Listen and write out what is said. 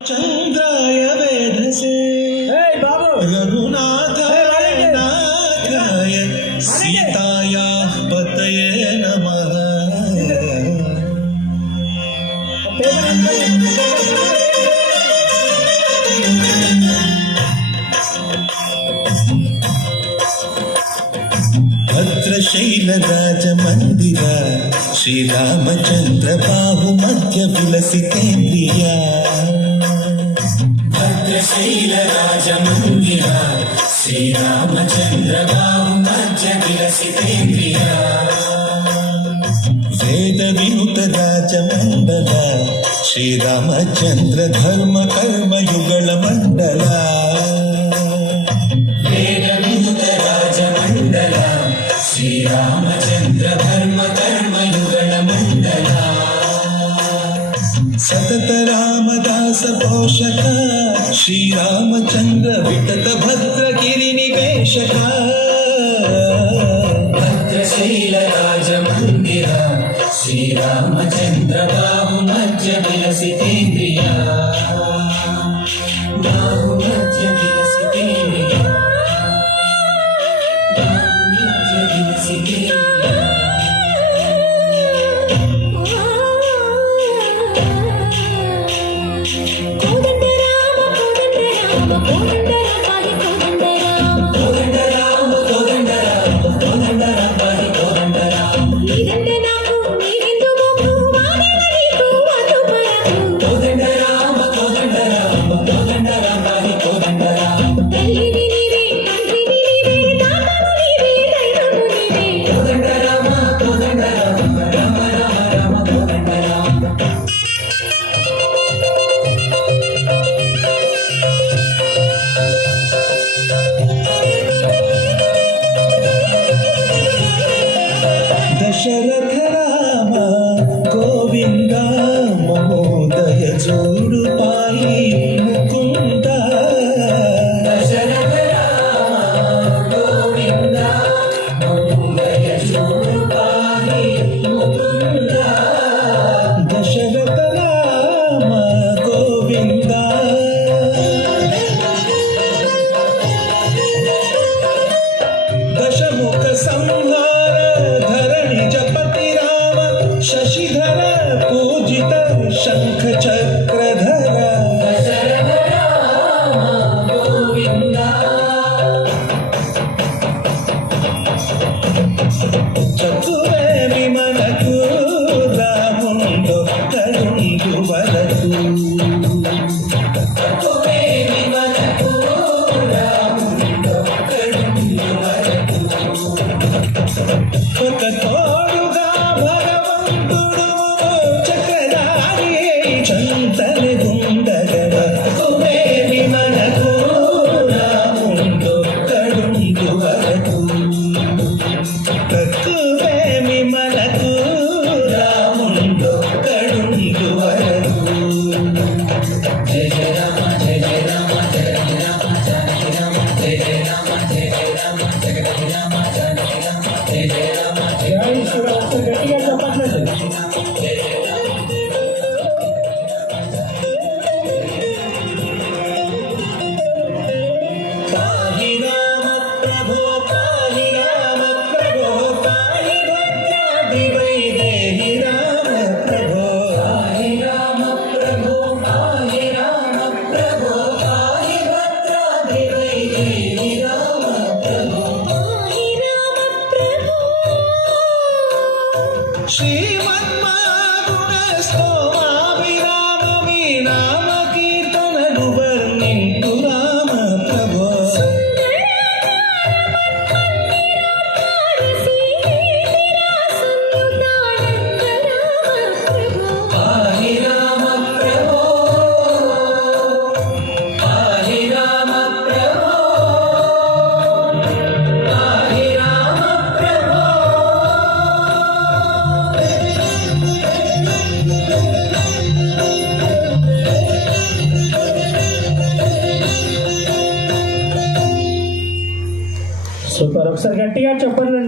चंद्राय वेधसे रघुनाथाय नाथाय सीताया पतये नमः। भद्रशैलराज मंदिर श्रीरामचंद्र बाहु मध्य विलसितेन्द्रिया। भद्रशैलराज मंदिर श्रीरामचंद्र बाहु मध्य विलसितेन्द्रिया। वेद विनुत राज मंडल श्रीरामचंद्र धर्म कर्म युगल मंडल। वेद विनुत राज मंडल श्रीरामचंद्र धर्म कर्म युगल मंडल। सतत रामदास पोषक श्रीरामचंद्र वितत भद्र गिरि निवेशक। भद्रशैलराज मंदिर श्रीरामचंद्र बाहु मध्य विलसितेन्द्रिया। बाहु मध्य विलसितेन्द्रिया। दशरथ राम गोविंद महोदय जोडु पाली मुकुंद। दशरथ राम गोविंद महोदय जोडु पाली मुकुंद। दशरथ राम गोविंद। दशमुख संहार शशिधर पूजित शंख चक्रधर। दशरथ राम गोविंद। चतुरे मनकु रामुंडो करुंडु वरतु। चतुरे मनकु रामुंडो करुंडु वरतु। तोडुगा भगवंतुडु चक्रधारी चंतने गुंडगड। तुमेमि मनकु रामुंडो करुंडु वरतु। तत्वेमि मनकु रामुंडो करुंडु वरतु। जय जय राम जय जय राम जय जय राम जय राम जय जय राम जय जय राम जय राम जय जय राम जय पाहि राम प्रभो पाहि राम प्रभो पाहि भद्राद्रि वैदेहि राम प्रभो। पाहि राम प्रभो पाहि राम प्रभो पाहि भद्राद्रि वैदेहि राम प्रभो। पाहि राम प्रभो। श्रीमन्मागुण स्तोमाभिराम विनाम कीर्तननु वर्णिन्तु राम प्रभो। पाहि राम प्रभो पाहि राम प्रभो पाहि राम प्रभो। సూపర్. ఒకసారి గట్టిగా చెప్పండి.